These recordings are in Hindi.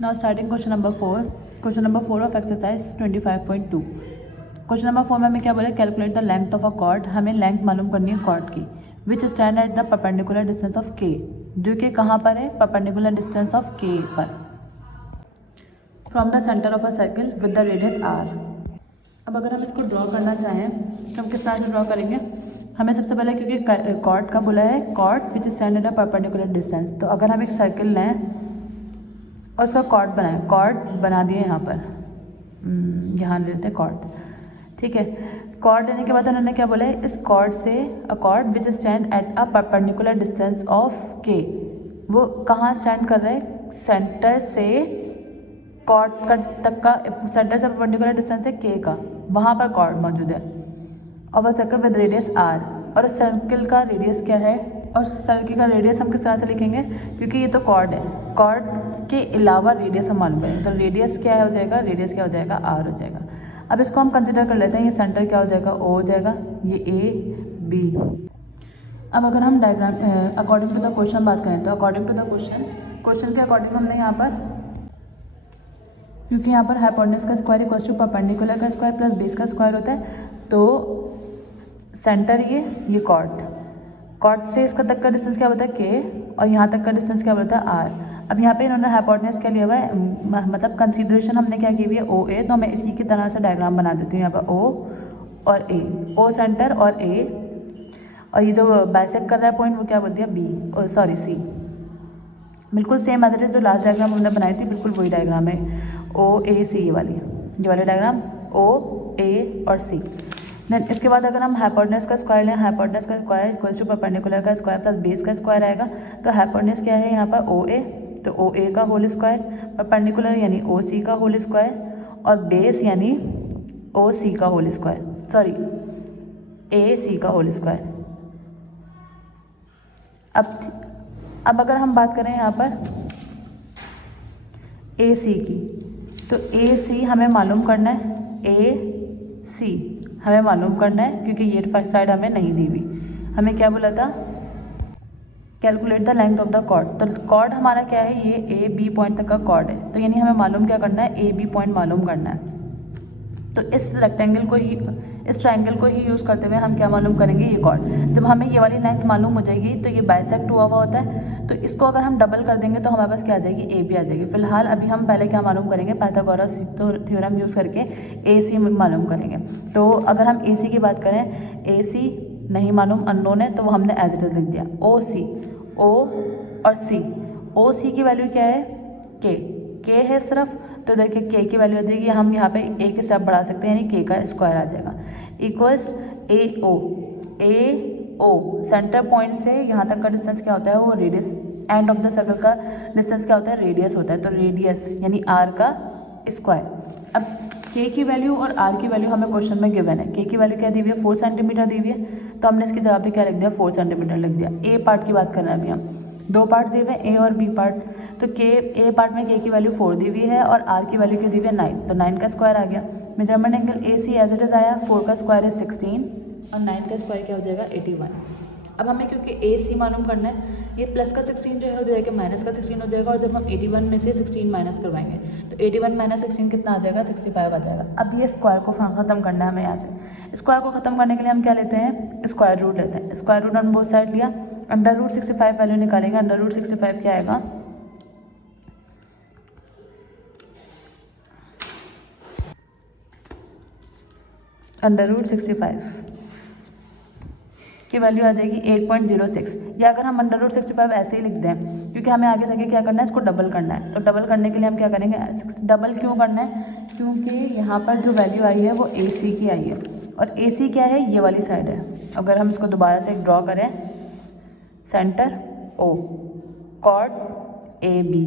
Now starting question number 4. Question number 4 of exercise 25.2. Question number 4 में हमें क्या बोला, calculate the length of a cord. हमें लेंथ मालूम करनी है कॉर्ड की. विच stand at the perpendicular distance of के, जो कि कहाँ पर है, परपेंडिकुलर डिस्टेंस ऑफ के पर, from the centre of a circle with the radius R. अब अगर हम इसको ड्रॉ करना चाहें तो हम किस तरह से ड्रॉ करेंगे. हमें सबसे पहले, क्योंकि कॉर्ड का बोला है, chord which stand at a perpendicular distance, तो अगर हम एक सर्किल लें और उसका कॉर्ड बनाएं, कॉर्ड बना दिए यहाँ पर, यहाँ लेते हैं कॉर्ड, ठीक है. कॉर्ड लेने के बाद उन्होंने क्या बोला है, इस कॉर्ड से अ cord which stand at a perpendicular distance of के, वो कहाँ स्टैंड कर रहा है, सेंटर से कॉर्ड का तक का, सेंटर से परपेंडिकुलर डिस्टेंस है के का, वहाँ पर कॉर्ड मौजूद है. और वह सर्कल विद रेडियस आर, और इस सर्किल का रेडियस क्या है, और सर्किल का रेडियस हम किस तरह से लिखेंगे, क्योंकि ये तो कॉर्ड है, कॉर्ड के अलावा रेडियस हम मालूम करेंगे, तो रेडियस क्या हो जाएगा, रेडियस क्या हो जाएगा, आर हो जाएगा. अब इसको हम कंसिडर कर लेते हैं, ये सेंटर क्या हो जाएगा, ओ हो जाएगा, ये ए बी. अब अगर हम diagram according to the question बात करें, तो अकॉर्डिंग टू द क्वेश्चन के अकॉर्डिंग हमने यहाँ पर, क्योंकि यहाँ पर हाइपोटेन्यूज का स्क्वायर इक्वल्स टू परपेंडिकुलर का स्क्वायर प्लस बेस का स्क्वायर होता है, तो सेंटर ये कॉर्ड से इसका तक का डिस्टेंस क्या होता है के, और यहाँ तक का डिस्टेंस क्या होता है आर. अब यहाँ पे इन्होंने हाइपोटेन्यूज क्या लिया हुआ है, मतलब कंसीडरेशन हमने क्या की हुई है, ओ ए, तो मैं इसी की तरह से डायग्राम बना देती हूँ. यहाँ पर ओ और ए, ओ सेंटर और ए, और ये जो बाइसेक्ट कर रहा है पॉइंट, वो क्या बोल दिया, बी, और सॉरी सी. बिल्कुल सेम मेथड है जो लास्ट डायग्राम हमने बनाई थी, बिल्कुल वही डायग्राम है, ओ ए सी, ये वाली डायग्राम, ओ ए और सी. देन इसके बाद अगर हम हाइपोटेन्यूज का स्क्वायर लें, हाइपोटेन्यूज का स्क्वायर इक्वल्स टू परपेंडिकुलर का स्क्वायर प्लस बेस का स्क्वायर आएगा. तो हाइपोटेन्यूज क्या है यहाँ पर, ओ ए, तो ओ ए का होल स्क्वायर, परपेंडिकुलर यानी ओ सी का होल स्क्वायर, और बेस यानी ओ सी का होल स्क्वायर, सॉरी ए सी का होल स्क्वायर. अब अगर हम बात करें यहाँ पर ए सी की, तो ए सी हमें मालूम करना है, ए सी हमें मालूम करना है, क्योंकि ये फर्स्ट साइड हमें नहीं दी हुई. हमें क्या बोला था, calculate the length of the chord. तो कॉर्ड हमारा क्या है, ये ए बी पॉइंट तक का कॉर्ड है, तो यानी हमें मालूम क्या करना है, ए बी पॉइंट मालूम करना है. तो इस रेक्टेंगल को ही, इस ट्रायंगल को ही यूज़ करते हुए हम क्या मालूम करेंगे, ये कॉर्ड. जब हमें ये वाली लेंथ मालूम हो जाएगी, तो ये बाइसेक्ट हुआ होता है, तो इसको अगर हम डबल कर देंगे तो हमारे पास क्या आ जाएगी, ए बी आ जाएगी. फिलहाल अभी हम पहले क्या मालूम करेंगे, पाइथागोरस थ्योरम यूज़ करके ए सी मालूम करेंगे. तो अगर हम ए सी की बात करें, ए सी नहीं मालूम, अननोन है, तो वो हमने एज इट इज लिख दिया. ओ सी, ओ और सी, ओ सी की वैल्यू क्या है, के है सिर्फ, तो देखिए के की वैल्यू आ जाएगी, हम यहाँ पे एक स्टेप बढ़ा सकते हैं, यानी के का स्क्वायर आ जाएगा, equals a O centre point से यहाँ तक का डिस्टेंस क्या होता है, वो radius, end of the circle का डिस्टेंस क्या होता है, रेडियस होता है, तो रेडियस यानी आर का स्क्वायर. अब के की वैल्यू और आर की वैल्यू हमें क्वेश्चन में गिवन है. के की वैल्यू क्या दी हुई है, 4 सेंटीमीटर दी हुई है, तो हमने इसकी जगह पे क्या लिख दिया, 4 सेंटीमीटर लिख दिया. ए पार्ट की बात करना है अभी हम, दो पार्ट दिए हुए हैं, ए और बी पार्ट. तो के ए पार्ट में के की वैल्यू 4 दी हुई है, और आर की वैल्यू क्या दी हुई है, 9, तो 9 का स्क्वायर आ गया. Measurement angle A C as it is आया, 4 का स्क्वायर है 16, और 9 का स्क्वायर क्या हो जाएगा, 81. अब हमें क्योंकि ए सी मालूम करना है, ये प्लस का 16 जो है हो जाएगा, माइनस का 16 हो जाएगा, और जब हम 81 में से 16 माइनस करवाएंगे, तो 81 माइनस 16 कितना आ जाएगा, 65 आ जाएगा. अब ये स्क्वायर को ख़त्म करना है हमें. यहाँ से स्क्वायर को ख़त्म करने के लिए हम क्या लेते हैं, स्क्वायर रूट लेते हैं. Square root on both side लिया, अंडर रूट 65 वैल्यू निकालेंगे. अंडर रूट 65 क्या आएगा, अंडर रूट 65 की वैल्यू आ जाएगी 8.06. या अगर हम अंडर रूट 65 ऐसे ही लिख दें, क्योंकि हमें आगे जाके क्या करना है, इसको डबल करना है. तो डबल करने के लिए हम क्या करेंगे, डबल क्यों करना है, क्योंकि यहाँ पर जो वैल्यू आई है वो ए सी की आई है, और ए सी क्या है, ये वाली साइड है. अगर हम इसको दोबारा से ड्रॉ करें, centre O, chord A B,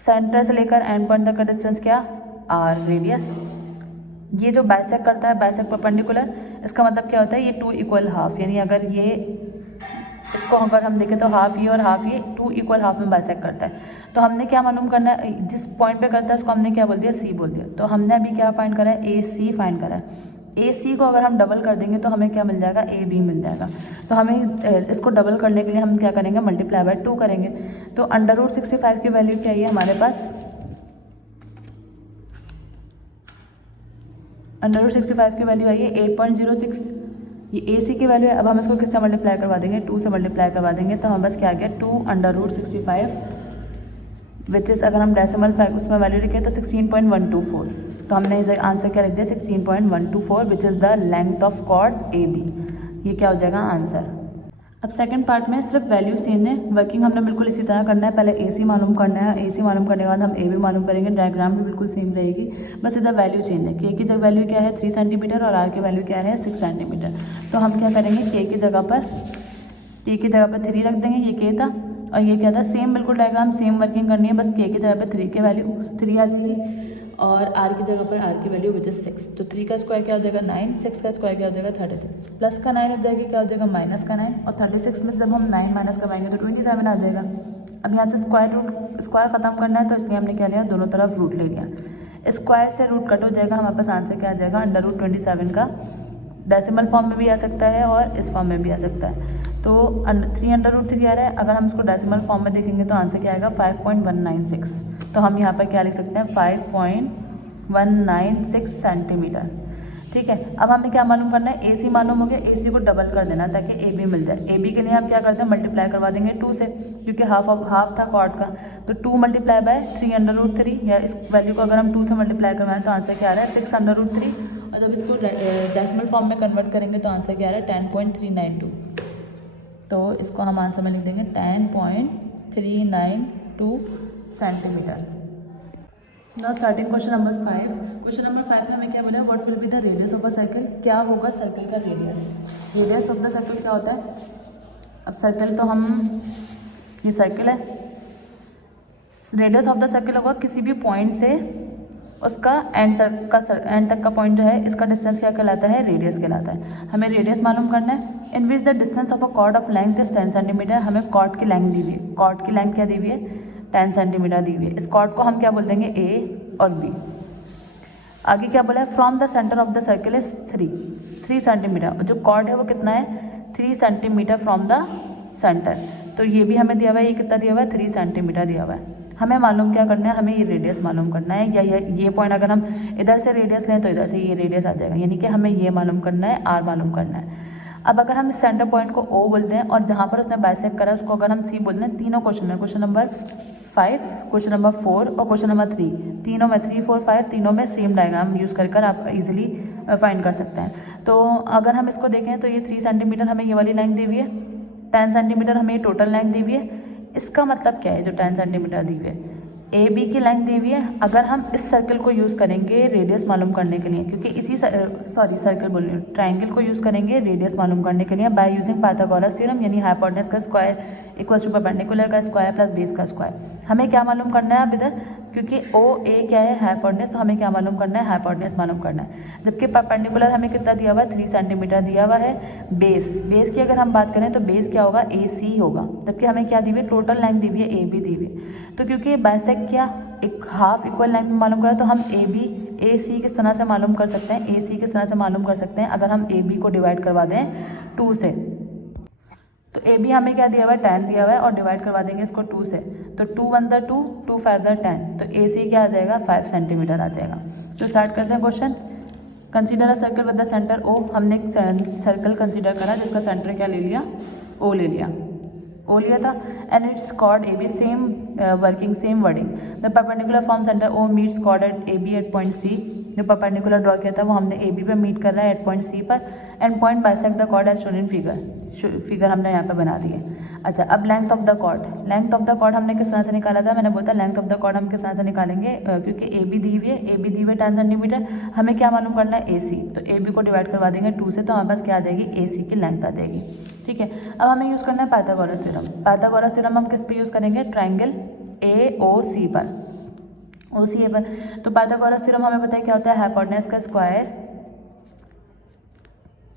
centre से लेकर एंड पॉइंट तक का डिस्टेंस क्या, आर, रेडियस. ये जो बाइसेक्ट करता है, बाइसेक्ट परपेंडिकुलर, इसका मतलब क्या होता है, ये 2 इक्वल हाफ, यानी अगर ये इसको अगर हम देखें तो हाफ ये और हाफ ये 2 इक्वल हाफ में बाइसेक्ट करता है. तो हमने क्या मालूम करना है, जिस पॉइंट पे करता है उसको हमने क्या बोल दिया, सी बोल दिया. तो हमने अभी क्या फाइंड करा है, ए सी फाइंड करा है. ए सी को अगर हम डबल कर देंगे तो हमें क्या मिल जाएगा, ए बी मिल जाएगा। तो हमें इसको डबल करने के लिए हम क्या करेंगे, मल्टीप्लाई बाय 2 करेंगे। तो √65 की वैल्यू क्या है हमारे पास, √65 की वैल्यू आई है 8.06, ये ए सी की वैल्यू है। अब हम इसको किससे मल्टीप्लाई करवा देंगे, 2 से मल्टीप्लाई करवा देंगे। तो हमारे पास क्या आ गया, 2√65 विच इज़, अगर हम डेसिमल उसमें वैल्यू लिखे तो 16.124। तो हमने इधर आंसर क्या लिख दिया, 16.124 which is the length of chord A B. ये क्या हो जाएगा आंसर। अब सेकंड पार्ट में सिर्फ वैल्यू चेंज है, वर्किंग हमने बिल्कुल इसी तरह करना है। पहले ए सी मालूम करना है, ए सी मालूम करने के बाद हम ए बी मालूम करेंगे, डायग्राम भी बिल्कुल सेम रहेगी, बस इधर वैल्यू चेंज है। के की जगह वैल्यू क्या है 3 सेंटीमीटर और आर की वैल्यू क्या है 6 सेंटीमीटर। तो हम क्या करेंगे, के की जगह पर 3 रख देंगे, ये के था और ये क्या था, सेम बिल्कुल डायग्राम सेम वर्किंग करनी है, बस के की जगह पर 3 की वैल्यू 3 आ जाएगी और आर की जगह पर आर की वैल्यू विच इज़ 6। तो 3 का स्क्वायर क्या हो जाएगा 9, 6 का स्क्वायर क्या हो जाएगा 36, प्लस का 9 हो जाएगी क्या हो जाएगा माइनस का 9, और 36 में से जब हम 9 माइनस करवाएंगे तो 27 आ जाएगा। अब यहाँ से स्क्वायर खत्म करना है तो इसलिए हमने क्या लिया, दोनों तरफ रूट ले लिया। स्क्वायर से रूट कट हो जाएगा, हमारे पास आंसर क्या आ जाएगा, √27 का डेसिमल फॉर्म में भी आ सकता है और इस फॉर्म में भी आ सकता है। तो 3√3 आ रहा है, अगर हम इसको डेसिमल फॉर्म में देखेंगे तो आंसर क्या आएगा 5.196। तो हम यहाँ पर क्या लिख सकते हैं 5.196 सेंटीमीटर। ठीक है, अब हमें क्या मालूम करना है, ए सी मालूम हो गया, ए सी को डबल कर देना ताकि ए बी मिल जाए। ए बी के लिए हम क्या करते हैं, मल्टीप्लाई करवा देंगे 2 से, क्योंकि हाफ था कॉर्ड का। तो 2 मल्टीप्लाई बाय 3√3, या इस वैल्यू को अगर हम 2 से मल्टीप्लाई करवाएं तो आंसर क्या आ रहा है 6√3, और जब इसको डेसिमल फॉर्म में कन्वर्ट करेंगे तो आंसर क्या आ रहा है 10.392। तो इसको हम आंसर में लिख देंगे 10.392 centimetre. Now starting question number 5। Question number 5 में हमें क्या बोला, what will be the radius of a circle. क्या होगा सर्कल का radius, radius of the circle क्या होता है। अब सर्कल तो हम, ये सर्कल है, रेडियस ऑफ द सर्कल होगा किसी भी पॉइंट से उसका एंड तक का पॉइंट जो है, इसका डिस्टेंस क्या कहलाता है, रेडियस कहलाता है। हमें रेडियस मालूम करना है। In which the distance of a chord of length is 10 centimetre. हमें कॉर्ड की लेंथ दी हुई है, कॉर्ड की लेंथ क्या दी हुई है 10 सेंटीमीटर दी हुई है। इस कॉर्ड को हम क्या बोल देंगे, ए और बी। आगे क्या बोला है, from the centre of the circle is 3 centimetre. जो कॉर्ड है वो कितना है 3 सेंटीमीटर फ्रॉम द सेंटर। तो ये भी हमें दिया हुआ है, ये कितना दिया हुआ है 3 सेंटीमीटर दिया हुआ है। हमें मालूम क्या करना है, हमें ये रेडियस मालूम करना है, या ये पॉइंट अगर हम इधर से रेडियस लें तो इधर से ये रेडियस आ जाएगा, यानी कि हमें ये मालूम करना है, आर मालूम करना है। अब अगर हम इस सेंटर पॉइंट को ओ बोलते हैं और जहाँ पर उसने बाइसेक्ट करा उसको अगर हम सी बोलते हैं, तीनों क्वेश्चन में, क्वेश्चन नंबर 5, क्वेश्चन नंबर 4 और क्वेश्चन नंबर 3, तीनों में 3, 4, 5 तीनों में सेम डायग्राम यूज़ कर आप इजीली फाइंड कर सकते हैं। तो अगर हम इसको देखें तो ये 3 सेंटीमीटर हमें ये वाली लेंथ दी हुई है, 10 सेंटीमीटर हमें ये टोटल लेंथ दी हुई है। इसका मतलब क्या है, जो 10 सेंटीमीटर दी हुई है ए बी की लेंथ दी हुई है। अगर हम इस सर्कल को यूज़ करेंगे रेडियस मालूम करने के लिए, क्योंकि इसी सर्कल बोल रही हूँ, ट्राइंगल को यूज़ करेंगे रेडियस मालूम करने के लिए बाय यूजिंग पाइथागोरस थ्योरम, यानी हाइपोटेनस का स्क्वायर इक्वल्स टू परपेंडिकुलर का स्क्वायर प्लस बेस का स्क्वायर। हमें क्या मालूम करना है अब इधर, क्योंकि ओ ए क्या है हाइपोटेनस, तो हमें क्या मालूम करना है, हाइपोटेनस मालूम करना है। जबकि परपेंडिकुलर हमें कितना दिया हुआ है 3 सेंटीमीटर दिया हुआ है। बेस की अगर हम बात करें तो बेस क्या होगा ए सी होगा, जबकि हमें क्या दी हुई है, टोटल लेंथ दी हुई है ए बी दी हुई है। तो क्योंकि बाइसेक्ट किया एक हाफ इक्वल लेंथ में मालूम करें तो हम ए सी किस तरह से मालूम कर सकते हैं, ए सी किस तरह से मालूम कर सकते हैं, अगर हम ए बी को डिवाइड करवा दें 2 से। तो ए बी हमें क्या दिया हुआ है 10 दिया हुआ है और डिवाइड करवा देंगे इसको 2 से, तो 2 1 2 2 5 10, तो ए सी क्या आ जाएगा 5 सेंटीमीटर आ जाएगा। तो स्टार्ट करते हैं question. Consider a circle with the centre O. हमने एक सर्कल कंसीडर करा जिसका सेंटर क्या ले लिया, ओ ले लिया, ओ लिया था, and its chord A B, same working same wording. The perpendicular from centre O meets chord at A B at point C. जो परपेंडिकुलर ड्रॉ किया था वो हमने ए बी पे मीट कर रहा है एट पॉइंट सी पर, and point bisect the chord as shown in figure हमने यहाँ पे बना दिए। अच्छा, अब length of the chord, length of the chord हमने किस तरह से निकाला था, मैंने बोला लेंथ ऑफ द कॉर्ड हम किस तरह से निकालेंगे, क्योंकि ए बी दी हुई है, ए बी दी हुई है 10 सेंटीमीटर, हमें क्या मालूम करना है ए सी, तो ए बी को डिवाइड करवा देंगे 2 से, तो हमारे पास क्या आ जाएगी ए सी की लेंथ आ जाएगी। ठीक है, अब हमें यूज़ करना है पाइथागोरस थ्योरम। पाइथागोरस थ्योरम हम किस पे यूज़ करेंगे, ट्राइंगल ए ओ सी पर, ओ सी ए पर। तो पाइथागोरस थ्योरम हमें पता है क्या होता है, हाइपोटेनस का स्क्वायर,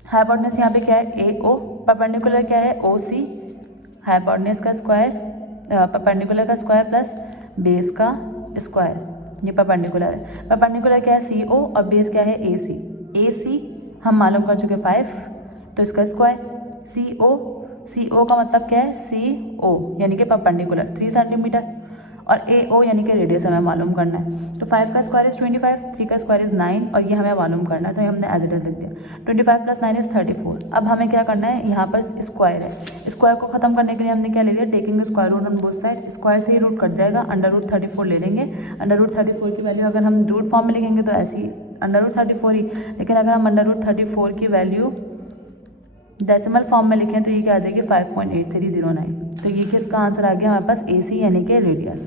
हाइपोटेनस यहाँ पे क्या है ए ओ, परपेंडिकुलर क्या है ओ सी, हाइपोटेनस का स्क्वायर परपेंडिकुलर का स्क्वायर प्लस बेस का स्क्वायर, ये परपेंडिकुलर है। परपेंडिकुलर क्या है सी ओ और बेस क्या है ए सी, ए सी हम मालूम कर चुके 5, तो इसका स्क्वायर। सी ओ का मतलब क्या है, सी ओ यानी कि परपेंडिकुलर 3 सेंटीमीटर, और ए ओ यानी कि रेडियस हमें मालूम करना है। तो 5 का स्क्वायर इज़ 25, 3 का स्क्वायर इज़ 9, और ये हमें मालूम करना है, तो ये हमने एज इट इज लिख दिया। 25 + 9 इज़ 34। अब हमें क्या करना है, यहाँ पर स्क्वायर है, स्क्वायर को खत्म करने के लिए हमने क्या ले लिया, taking square root on both side. Square से ही रूट कट जाएगा, √34 ले लेंगे। √34 की वैल्यू अगर हम रूट फॉर्म में लिखेंगे तो ऐसी √34 ही, लेकिन अगर हम √34 की वैल्यू डेसिमल फॉर्म में लिखें तो ये क्या आ जाएगी 5.8309। तो ये किसका आंसर आ गया हमारे पास, AC यानी कि रेडियस।